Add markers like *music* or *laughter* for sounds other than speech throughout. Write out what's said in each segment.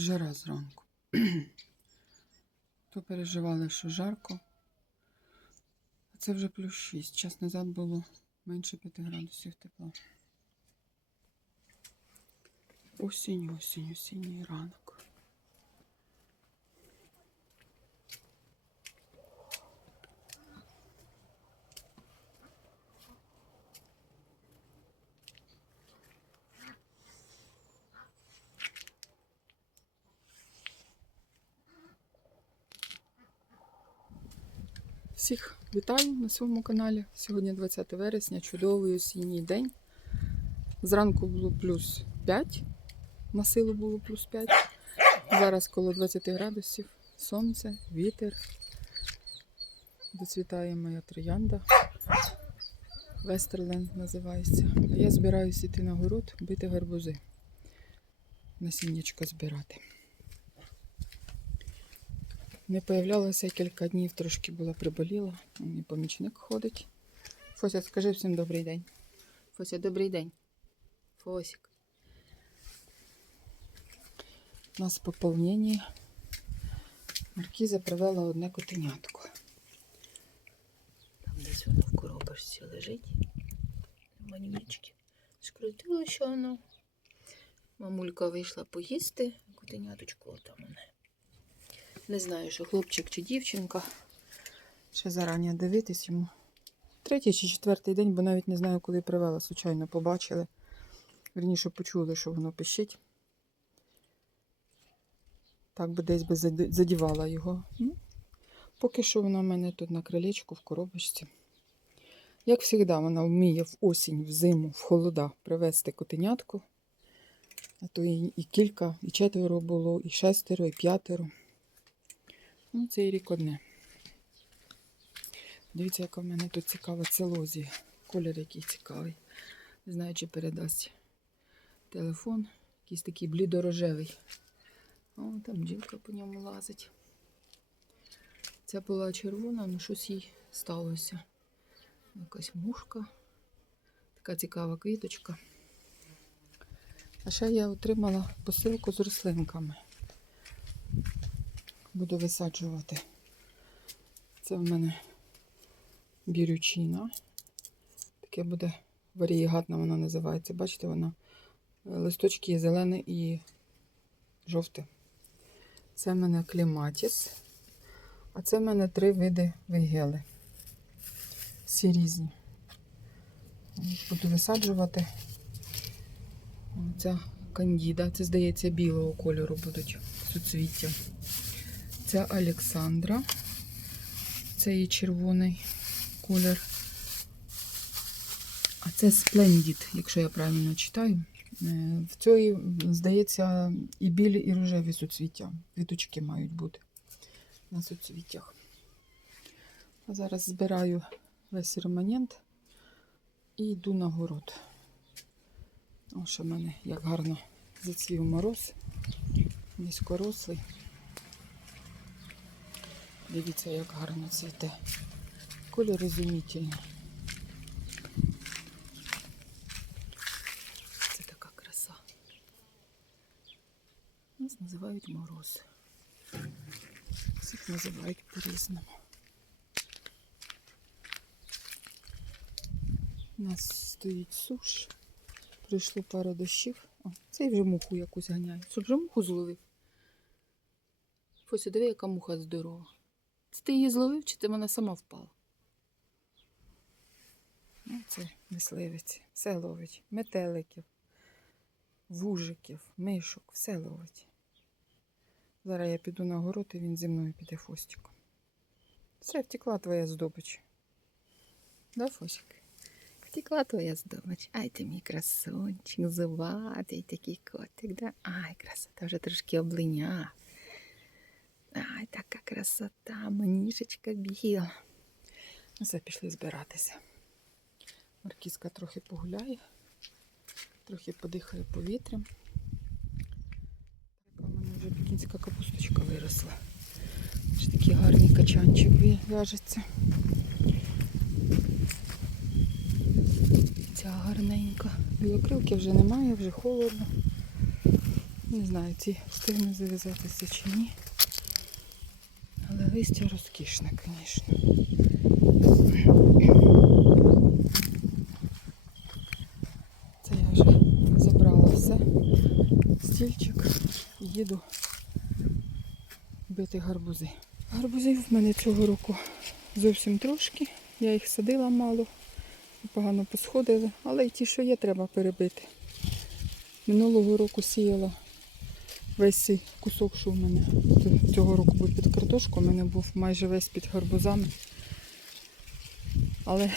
жара зранку. *clears throat* То переживали, що жарко. А це вже плюс 6. Час назад було менше 5 градусів тепла. Осінь, осінь, осінній ранок. Всіх вітаю на своєму каналі. Сьогодні 20 вересня, чудовий осінній день. Зранку було плюс 5, на силу було плюс 5. Зараз коло 20 градусів. Сонце, вітер. Доцвітає моя троянда. Вестерленд називається. Я збираюся йти на город, бити гарбузи. Насіннячко збирати. Не появлялася кілька днів, трошки була приболіла. Мій помічник ходить. Фося, скажи всім добрий день. Фося, добрий день. Фосик. У нас поповнення. Маркіза привела одне котенятко. Там десь воно в коробочці лежить. Скрутило, що воно. Мамулька вийшла поїсти, котеняточку там мене. Не знаю, що хлопчик чи дівчинка. Ще зарані дивитись йому. Третій чи четвертий день, бо навіть не знаю, коли привела. Случайно побачили. Вірніше почули, що воно пищить. Так би десь би задівала його. Поки що вона в мене тут на крилечку в коробочці. Як завжди, вона вміє в осінь, в зиму, в холода привезти котенятку. А то і, і кілька, і четверо було, і шестеро, і п'ятеро. Ну, цей рік одне. Дивіться, яка в мене тут цікава целозія. Колір який цікавий. Не знаю, чи передасть телефон. Якийсь такий блідорожевий. О, там бджілка по ньому лазить. Ця була червона, ну щось їй сталося. Якась мушка. Така цікава квіточка. А ще я отримала посилку з рослинками. Буду висаджувати. Це в мене бірючина. Таке буде варієгатна вона називається. Бачите, вона е, листочки зелене і жовте. Це в мене кліматіс. А це в мене три види вигели. Всі різні. Буду висаджувати. Ця кандіда, це, здається, білого кольору будуть суцвіття. Це Олександра. Це її червоний колір. А це Splendid, якщо я правильно читаю. Е, В цій, здається, і білі, і рожеві суцвіття. Квіточки мають бути на суцвіттях. А зараз збираю весь реманент і йду на город. Ось у мене як гарно зацвів мороз, низькорослий. Дивіться, як гарно цвіте. Колір ізумітельний. Це така краса. Нас називають мороз. Всіх називають по-різному. У нас стоїть суш. Прийшло пару дощів. О, цей вже муху якусь ганяє. Щоб вже муху зловив. Фося, диви, яка муха здорова. Це ти її зловив, чи ти вона сама впала? Ну, це мисливець. Все ловить. Метеликів, вужиків, мишок, все ловить. Зараз я піду на город і він зі мною піде фостиком. Все, втекла твоя здобич. Да, Фосик? Втекла твоя здобич. Ай ти мій красунчик, зубатий такий котик, да? Ай, красота вже трошки облиняв. Ай, така красота, маніжечка біла. Все, пішли збиратися. Маркізка трохи погуляє, трохи подихає повітрям. Така в мене вже пекінська капусточка виросла. Ось такий гарний качанчик в'яжеться. Ця гарненька. Білокрилки вже немає, вже холодно. Не знаю, ці встигне зав'язатися чи ні. Листя розкішне, звісно. Це я вже зібрала все. Стільчик їду бити гарбузи. Гарбузів в мене цього року зовсім трошки. Я їх садила мало, погано посходили, але й ті, що є, треба перебити. Минулого року сіяла весь цей кусок, що в мене цього року був під картошку, у мене був майже весь під гарбузами. Але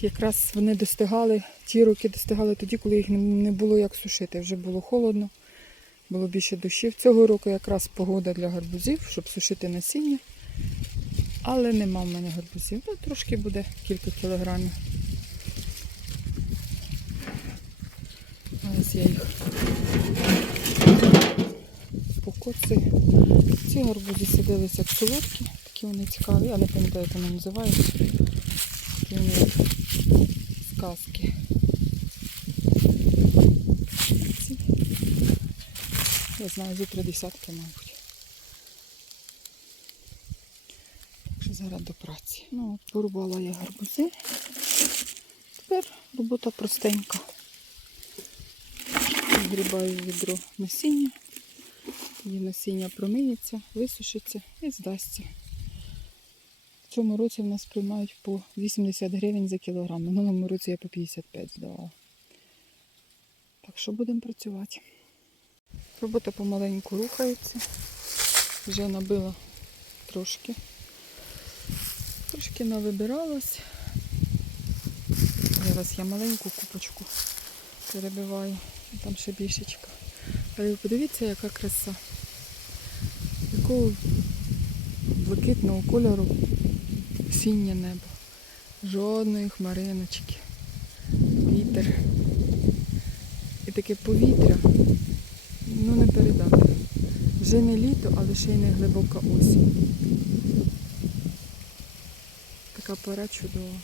якраз вони достигали, ті роки достигали тоді, коли їх не- було як сушити. Вже було холодно, було більше дощів. Цього року якраз погода для гарбузів, щоб сушити насіння. Але нема в мене гарбузів. Ну, трошки буде кілька кілограмів. Зараз я їх покоцаю. Ці гарбузи садилися як солодкі, такі вони цікаві, я не пам'ятаю, як вони називаються. Такі вони сказки. Ці, я знаю, зі три десятки, мабуть. Зараз до праці. Ну, порубала я гарбузи. Тепер робота простенька. Згрібаю в відро насіння. Тоді насіння промиється, висушиться і здасться. В цьому році в нас приймають по 80 гривень за кілограм. Минулому році я по 55 здавала. Так що будемо працювати. Робота помаленьку рухається. Вже набила трошки. Трошки навибиралась. Зараз я маленьку купочку перебиваю. Там ще більшечка. Але ви подивіться, яка краса. Якого блакитного кольору осіннє небо. Жодної хмариночки. Вітер. І таке повітря. Ну не передати. Вже не літо, але ще й не глибока осінь. Така пора чудова.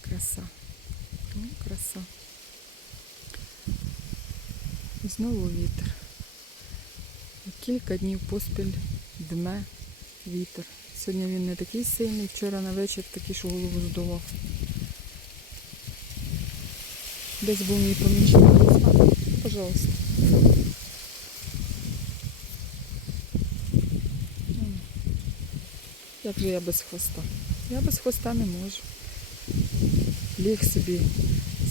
Краса. Ну, краса. І знову вітер. Кілька днів поспіль дме вітер. Сьогодні він не такий сильний, вчора на вечір такий, що голову здував. Десь був мій помічник. Пожалуйста. Як же я без хвоста? Я без хвоста не можу. Ліг собі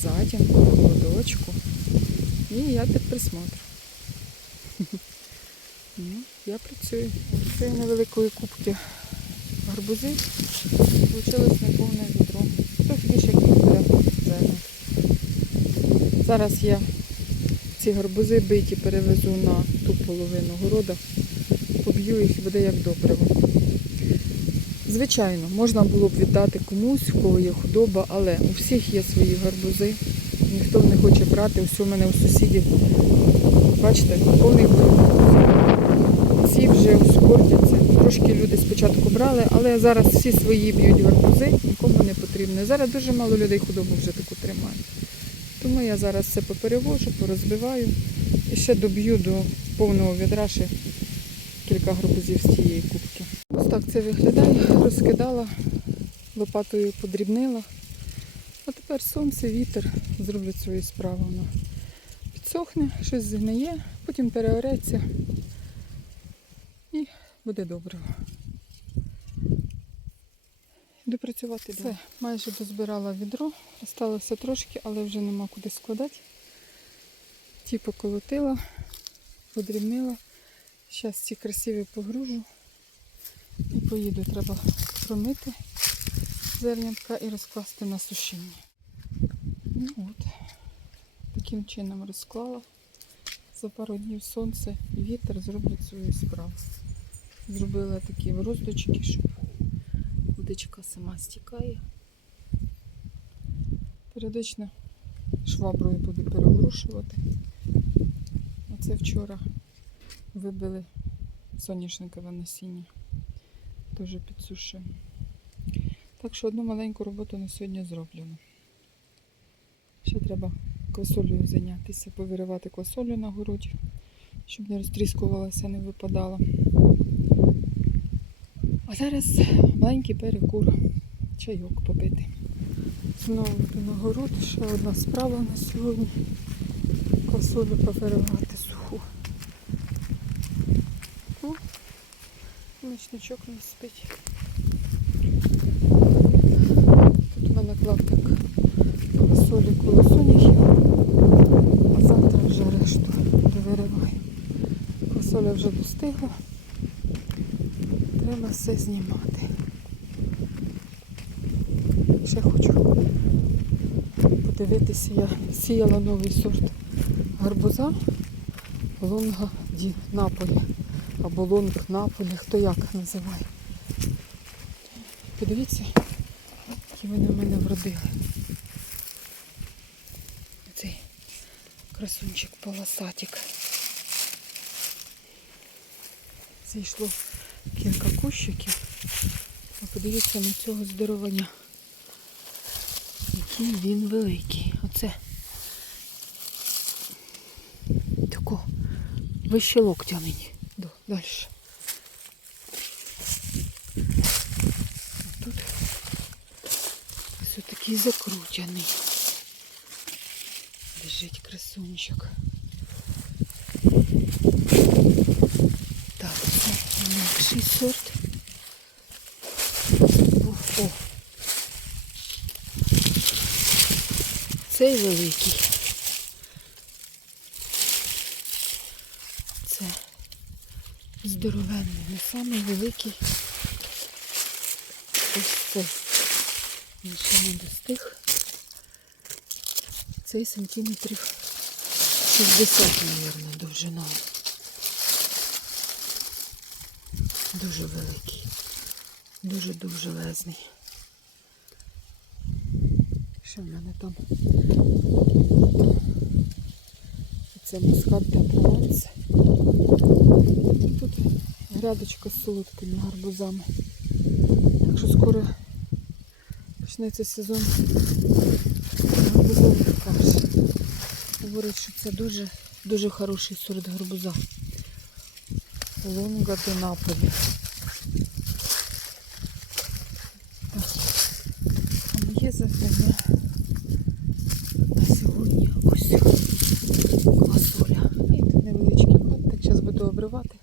затінку, в холодочку. І я під присмотр. *laughs* Ну, я працюю. Цієї невеликої кубки гарбузів вийшло неповне відро. Більше як півтора зерна. Зараз я ці гарбузи биті перевезу на ту половину города, поб'ю їх і буде як добриво. Звичайно, можна було б віддати комусь, у кого є худоба, але у всіх є свої гарбузи. Ніхто не хоче брати. Ось у мене у сусідів, бачите, повний город. Ці вже ускордяться. Трошки люди спочатку брали, але зараз всі свої б'ють гарбузи, нікому не потрібно. Зараз дуже мало людей худобу вже таку тримають. Тому я зараз все поперевожу, порозбиваю і ще доб'ю до повного відра ще кілька гарбузів з цієї кубки. Ось так це виглядає. Розкидала, лопатою подрібнила. А тепер сонце, вітер зроблять свою справу. Воно підсохне, щось згниє, потім переореться і буде добре. Допрацювати Все, майже дозбирала відро. Осталося трошки, але вже нема куди складати. Ті поколотила, подрібнила. Зараз ці красиві погружу і поїду. Треба промити зернятка і розкласти на сушіння. Ну от, таким чином розклала. За пару днів сонце і вітер зроблять свою справу. Зробила такі роздочки, щоб водичка сама стікає. Періодично шваброю буду перегрушувати. А це вчора вибили соняшникове насіння. Теж підсушуємо. Так що одну маленьку роботу на сьогодні зроблено. Ще треба квасолею зайнятися, повиривати квасолю на городі, щоб не розтріскувалася, не випадала. А зараз маленький перекур, чайок попити. Знову на город, ще одна справа на сьогодні. Квасолю повиривати суху. Ночничок не спить. Тут у мене клаптик квасолі коло соняхів, а завтра вже решту довириваю. Квасоля вже достигла. Треба все знімати. Ще хочу подивитися, я сіяла новий сорт гарбуза лонга ді Наполі або лонг Наполі, хто як називає. Подивіться, вони в мене вродили. Цей красунчик полосатик. Зійшло кілька кущиків. А подивіться на цього здоровання. Який він великий. Оце тако вище локтя мені. Далі. А тут все такий закручений. Лежить красунчик. Так, це інакший сорт. О. Цей великий. Це здоровенний, не самий великий. Ось цей. Він ще не достиг. Цей сантиметрів 60, мабуть, довжиною. Дуже великий. Дуже довжелезний. Що в мене там? Це мускат де Прованс. Тут грядочка з солодкими гарбузами. Так що скоро почнеться сезон гарбузових каш. Говорять, що це дуже, дуже хороший сорт гарбуза. Лонга до Наполі. А моє завдання на сьогодні ось квасоля. І тут невеличкий кот, зараз буду обривати.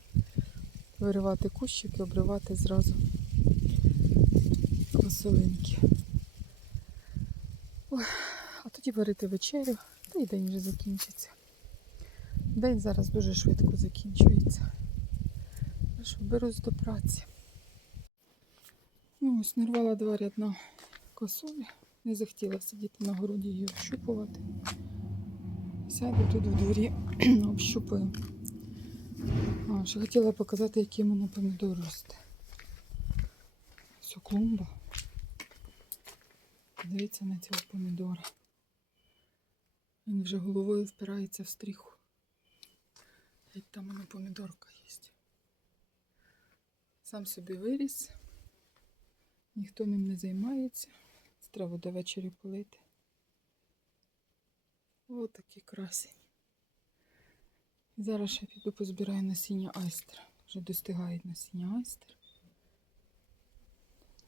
Виривати кущики, обривати зразу квасолинки. Тоді варити вечерю, та й день вже закінчиться. День зараз дуже швидко закінчується. Що берусь до праці. Ну, ось нарвала два рядна косолі. Не захотіла сидіти на городі її общупувати. Сяду тут в дворі, *clears throat* общупаю. А, ще хотіла показати, який в мене помідор росте. Все, клумба. Дивіться на цього помідора. Він вже головою впирається в стріху. Як там у мене помідорка є. Сам собі виріс. Ніхто ним не займається. Треба до вечері полити. Ось такі красень. Зараз ще піду позбираю насіння айстер. Вже достигають насіння айстер.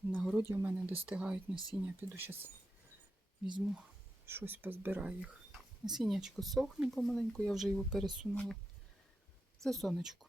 На городі в мене достигають насіння. Піду зараз візьму щось позбираю їх. Насіннячко сохне помаленьку, я вже його пересунула за сонечко.